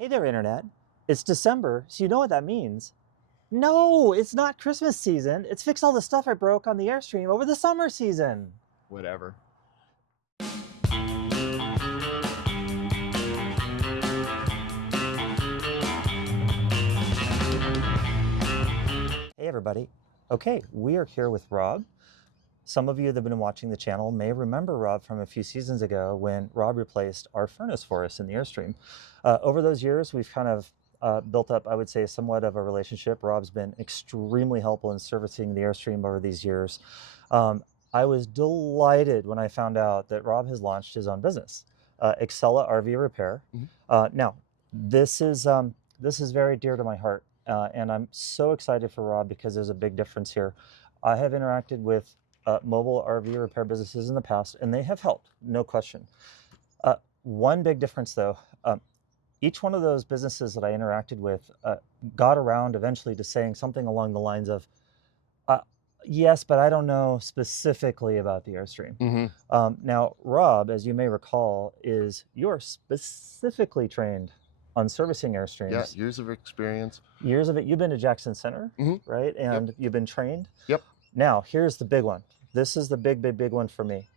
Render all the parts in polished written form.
Hey there, Internet. It's December, so you know what that means. No, it's not Christmas season. It's fix all the stuff I broke on the Airstream over the summer season. Whatever. Hey, everybody. Okay, we are here with Rob. Some of you that have been watching the channel may remember Rob from a few seasons ago when Rob replaced our furnace for us in the Airstream. Over those years, we've kind of built up, I would say, somewhat of a relationship. Rob's been extremely helpful in servicing the Airstream over these years. I was delighted when I found out that Rob has launched his own business, Excella RV Repair. Now, this is very dear to my heart, and I'm so excited for Rob because there's a big difference here. I have interacted with mobile RV repair businesses in the past, and they have helped, no question. One big difference, though, each one of those businesses that I interacted with got around eventually to saying something along the lines of, yes, but I don't know specifically about the Airstream. Now, Rob, as you may recall, you're specifically trained on servicing Airstreams. Yeah, years of experience. Years of it. You've been to Jackson Center, right? And Yep. You've been trained. Yep. Now, here's the big one. This is the big one for me.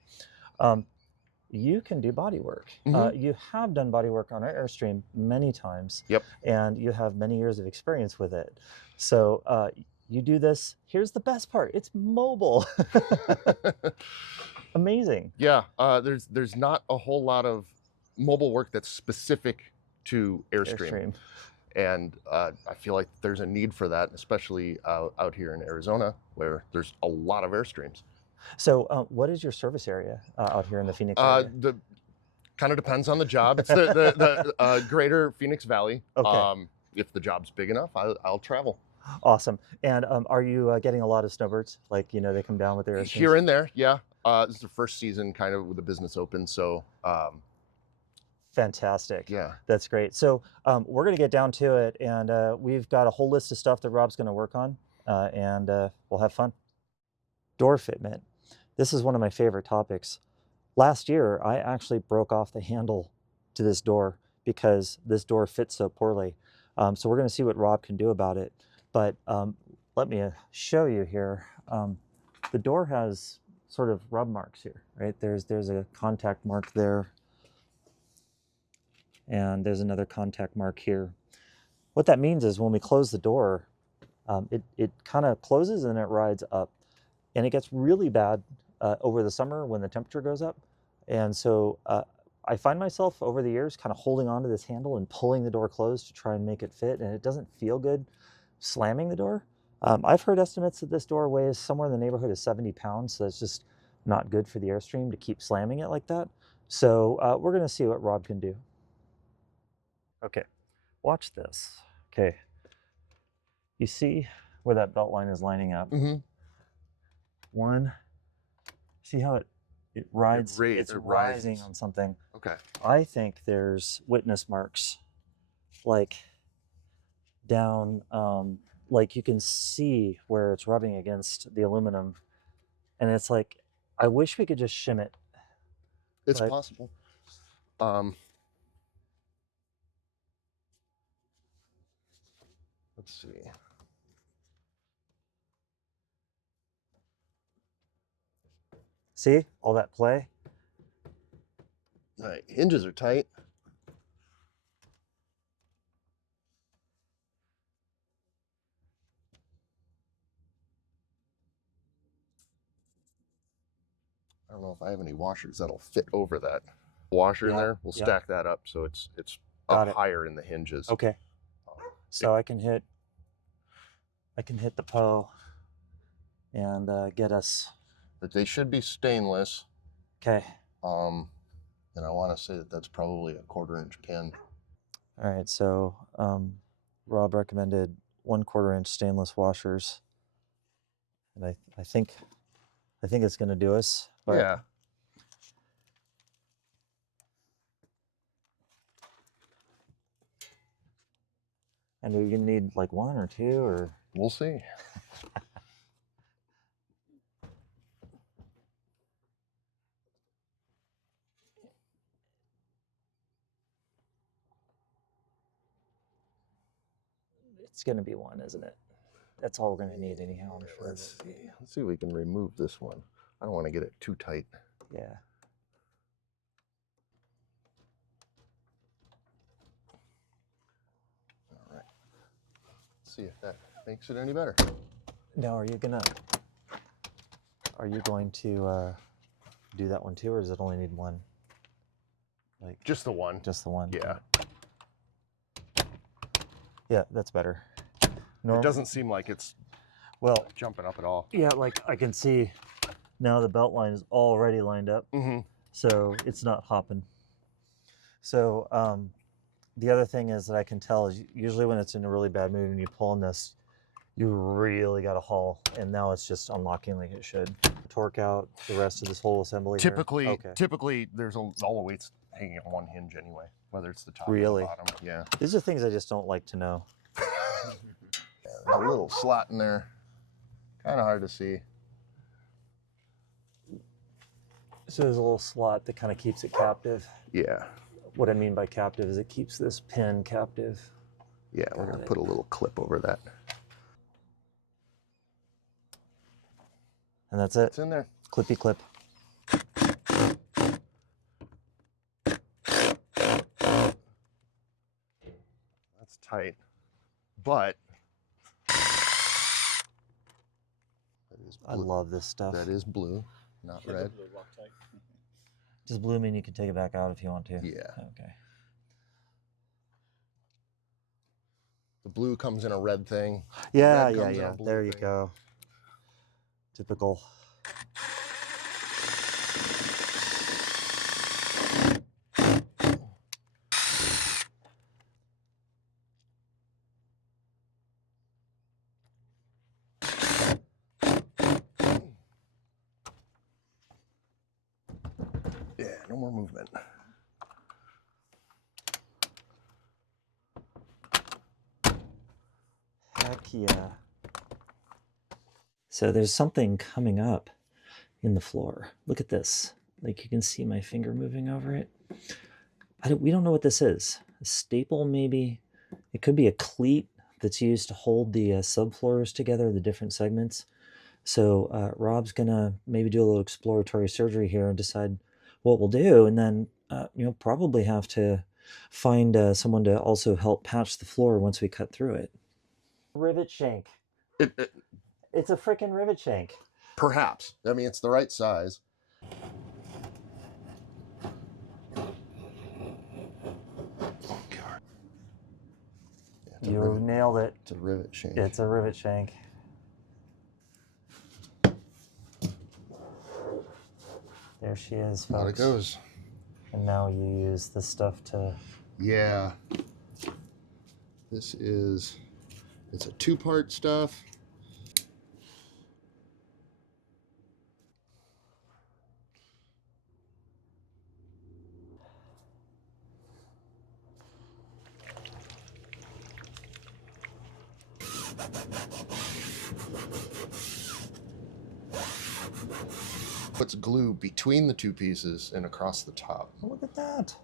You can do body work. You have done body work on our Airstream many times. Yep. And you have many years of experience with it. So you do this. Here's the best part. It's mobile. Amazing. Yeah, there's not a whole lot of mobile work that's specific to Airstream. And I feel like there's a need for that, especially out here in Arizona, where there's a lot of Airstreams. So what is your service area out here in the Phoenix area? The kind of depends on the job. It's the greater Phoenix Valley. Okay. If the job's big enough, I'll travel. Awesome. And are you getting a lot of snowbirds? Like, you know, they come down with their Airstreams? Here and there, yeah. This is the first season kind of with the business open, so fantastic. Yeah. That's great. So we're going to get down to it, and we've got a whole list of stuff that Rob's going to work on, and we'll have fun. Door fitment. This is one of my favorite topics. Last year, I actually broke off the handle to this door because this door fits so poorly. So we're going to see what Rob can do about it. But let me show you here. The door has sort of rub marks here, right? There's a contact mark there. And there's another contact mark here. What that means is when we close the door, it kind of closes and it rides up. And it gets really bad over the summer when the temperature goes up. And so I find myself over the years kind of holding onto this handle and pulling the door closed to try and make it fit. And it doesn't feel good slamming the door. I've heard estimates that this door weighs somewhere in the neighborhood of 70 pounds. So it's just not good for the Airstream to keep slamming it like that. So we're going to see what Rob can do. Okay, watch this. Okay, you see where that belt line is lining up? One, see how it rides? It's rising on something. Okay. I think there's witness marks, like down, like you can see where it's rubbing against the aluminum, and it's like, I wish we could just shim it. It's possible. Let's see. See all that play? All right, hinges are tight. I don't know if I have any washers that'll fit over that washer in there. We'll stack that up so it's up higher in the hinges. Okay. So I can hit the Poe and get us. But they should be stainless. Okay. And I want to say that that's probably a 1/4 inch pin. All right. So Rob recommended 1/4 inch stainless washers, and I think it's going to do us. But yeah. And are you gonna need like 1 or 2 or? We'll see. it's going to be one, isn't it? That's all we're going to need anyhow, I'm sure. Let's see if we can remove this one. I don't want to get it too tight. Yeah. All right. Let's see if that makes it any better. Now, are you going to do that one too, or does it only need one? Like just the one. Just the one. Yeah. Yeah, that's better. It doesn't seem like it's jumping up at all. Yeah, like I can see now the belt line is already lined up, so it's not hopping. So the other thing is that I can tell is usually when it's in a really bad mood and you pull on this, you really got to haul, and now it's just unlocking like it should. Torque out the rest of this whole assembly. Typically, there's all the weights hanging on one hinge anyway, whether it's the top or the bottom. Yeah. These are things I just don't like to know. There's a little slot in there, kind of hard to see. So there's a little slot that kind of keeps it captive. Yeah. What I mean by captive is it keeps this pin captive. Yeah, we're going to put a little clip over that. And that's it. It's in there. Clippy clip. That's tight, but I love this stuff. That is blue, not red. Does blue mean you can take it back out if you want to? Yeah. Okay. The blue comes in a red thing. Yeah. There you go. Typical. Yeah, no more movement. Heck yeah. So there's something coming up in the floor. Look at this. Like you can see my finger moving over it. We don't know what this is. A staple maybe? It could be a cleat that's used to hold the subfloors together, the different segments. So Rob's gonna maybe do a little exploratory surgery here and decide what we'll do, and then probably have to find someone to also help patch the floor once we cut through it. Rivet shank. It's a freaking rivet shank. Perhaps. I mean, it's the right size. You nailed it. It's a rivet shank. It's a rivet shank. There she is, folks. Out it goes. And now you use this stuff to... Yeah. It's a two-part stuff. Puts glue between the two pieces and across the top. Oh, look at that.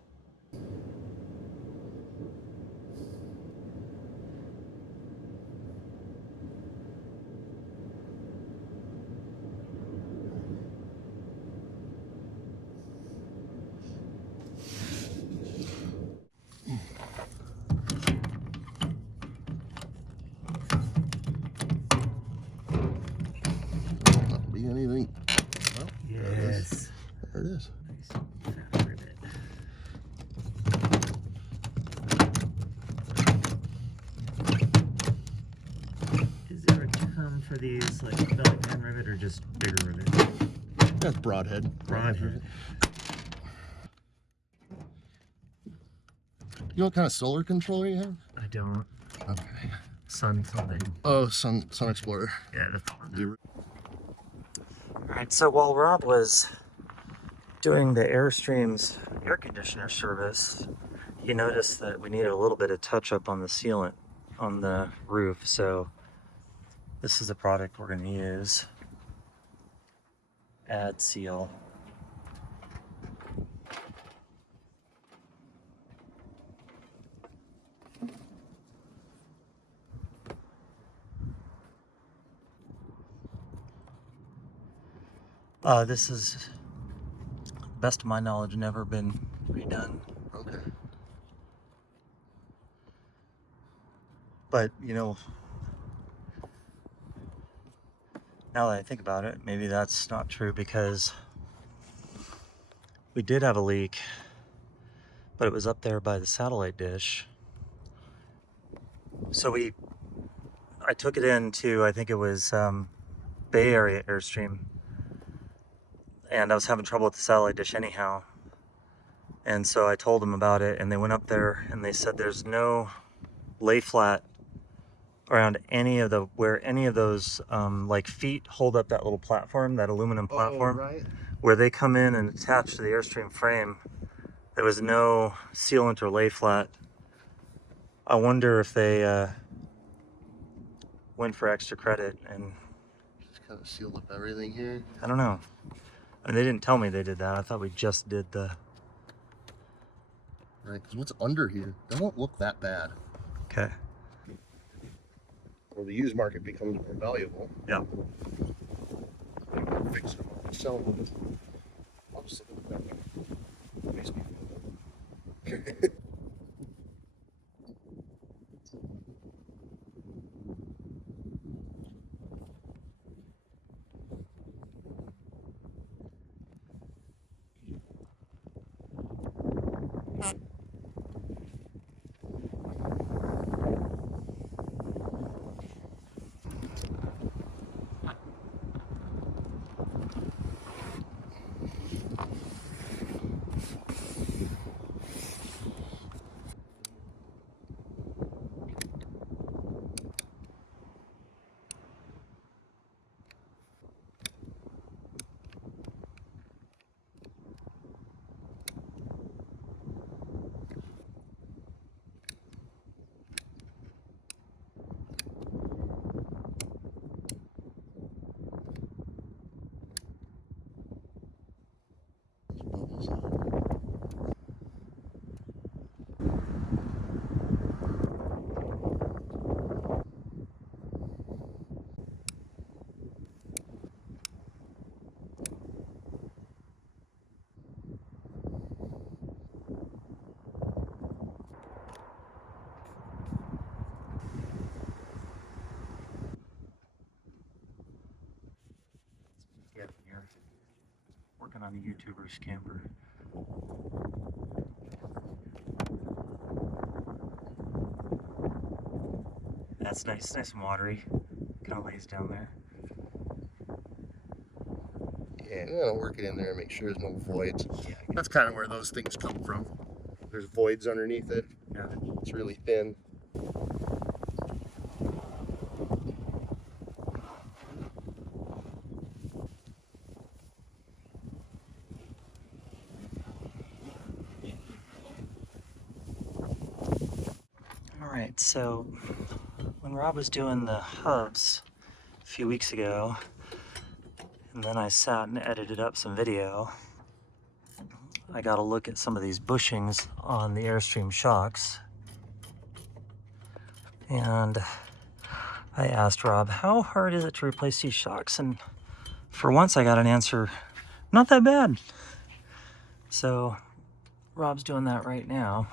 Not be anything. Well, Yes. There it is. Nice fat rivet. Is there a term for these, like belly pan rivet or just bigger rivet? That's broadhead. Broadhead. You know what kind of solar controller you have? I don't. Okay. Sun something. Oh, Sun Explorer. Yeah, that's all. Alright, so while Rob was doing the Airstream's air conditioner service, he noticed that we needed a little bit of touch up on the sealant on the roof, so this is the product we're going to use. Add seal. This is, best of my knowledge, never been redone. Okay. But, you know, now that I think about it, maybe that's not true, because we did have a leak, but it was up there by the satellite dish. So I took it into, I think it was Bay Area Airstream, and I was having trouble with the satellite dish anyhow. And so I told them about it, and they went up there and they said there's no lay flat around where any of those like feet hold up that little platform, that aluminum platform, right. where they come in and attach to the Airstream frame. There was no sealant or lay flat. I wonder if they went for extra credit and Just kind of sealed up everything here. I don't know. I mean, they didn't tell me they did that. I thought we just did the... Right, because what's under here, they don't look that bad. Okay. Or the used market becomes more valuable. Yeah. Fix them up, sell them. I'll just look at that. It makes me feel good. Yeah, here. Working on a YouTuber's camper. That's nice, nice and watery. Kind of lays down there. Yeah, I'm gonna work it in there and make sure there's no voids. Yeah. That's kind of where those things come from. There's voids underneath it. Yeah. It's really thin. Alright, so when Rob was doing the hubs a few weeks ago, and then I sat and edited up some video, I got a look at some of these bushings on the Airstream shocks. And I asked Rob, how hard is it to replace these shocks? And for once I got an answer, not that bad. So Rob's doing that right now.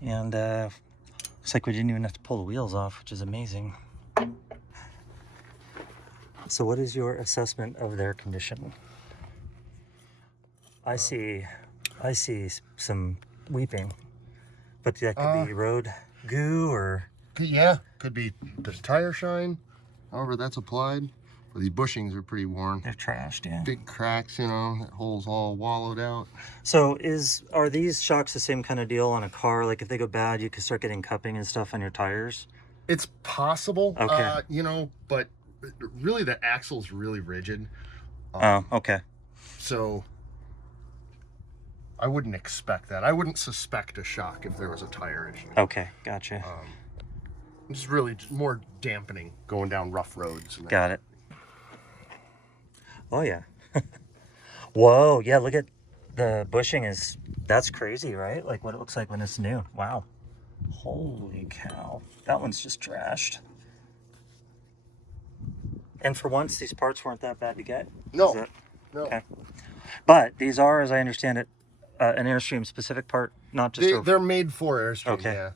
And looks like we didn't even have to pull the wheels off, which is amazing. So what is your assessment of their condition? I see some weeping, but that could be road goo or... Yeah, could be the tire shine, however that's applied. But these bushings are pretty worn. They're trashed, yeah. Big cracks, you know, that hole's all wallowed out. So are these shocks the same kind of deal on a car? Like if they go bad, you can start getting cupping and stuff on your tires? It's possible, okay. You know, but really the axle's really rigid. Oh, okay. So I wouldn't expect that. I wouldn't suspect a shock if there was a tire issue. Okay, gotcha. It's really just more dampening going down rough roads. Got it. Oh yeah. Whoa, yeah, look at the bushing that's crazy, right? Like what it looks like when it's new. Wow. Holy cow. That one's just trashed. And for once, these parts weren't that bad to get? No, no. Okay. But these are, as I understand it, an Airstream specific part, not just They're made for Airstream, okay. yeah.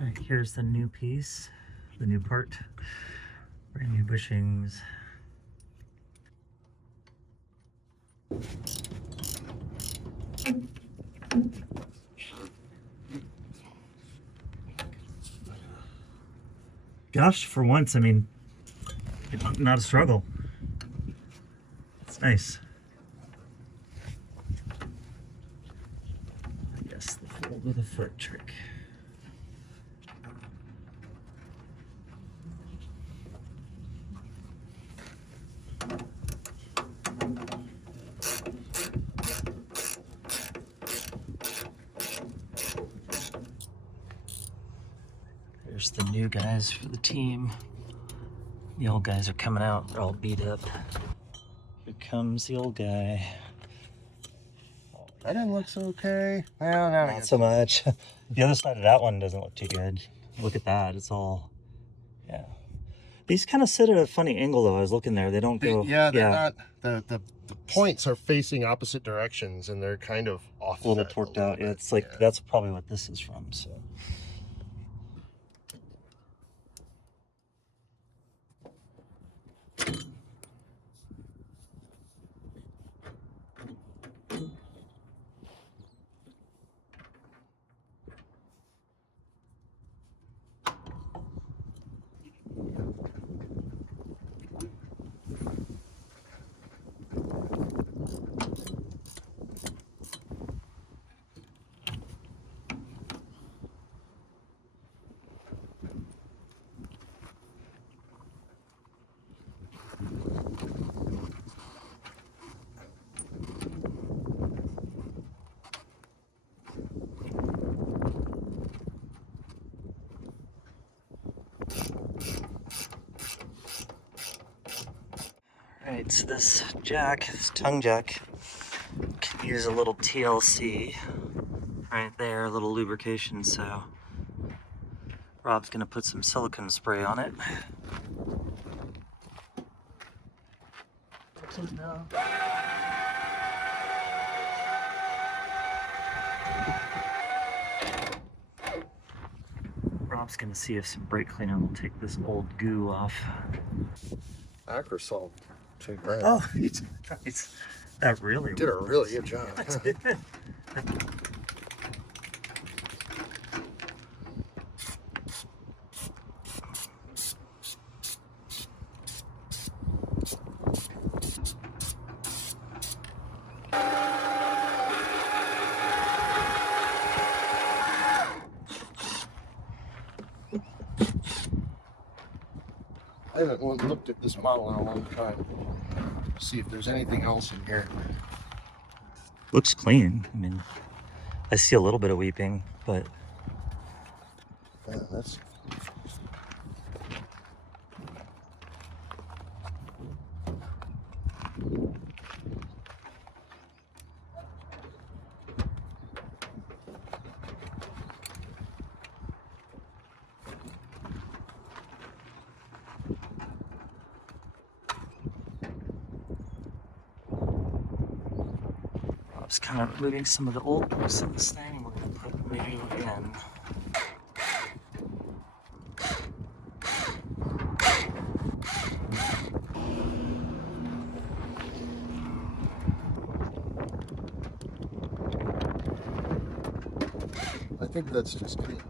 All right, here's the new piece, the new part, brand new bushings. Gosh, for once, I mean, not a struggle. It's nice. I guess the fold with a foot trick. There's the new guys for the team. The old guys are coming out. They're all beat up. Here comes the old guy. That one looks okay. Well, not so much. The other side of that one doesn't look too good. Look at that. It's all, yeah. These kind of sit at a funny angle though. I was looking there. They don't go. Yeah, they're not. The points are facing opposite directions, and they're kind of off. A little torqued out. Yeah, it's like that's probably what this is from. So. Alright, so this jack, this tongue jack, can use a little TLC right there, a little lubrication, so Rob's gonna put some silicone spray on it. Rob's gonna see if some brake cleaner will take this old goo off. Acrosol, $2,000. Oh, it's that really did a really good job. I haven't looked at this model in a long time. See if there's anything else in here. Looks clean. I mean, I see a little bit of weeping, but yeah, that's. Rob's kind of removing some of the old books in this thing. We're going to put new in. I think that's just clean.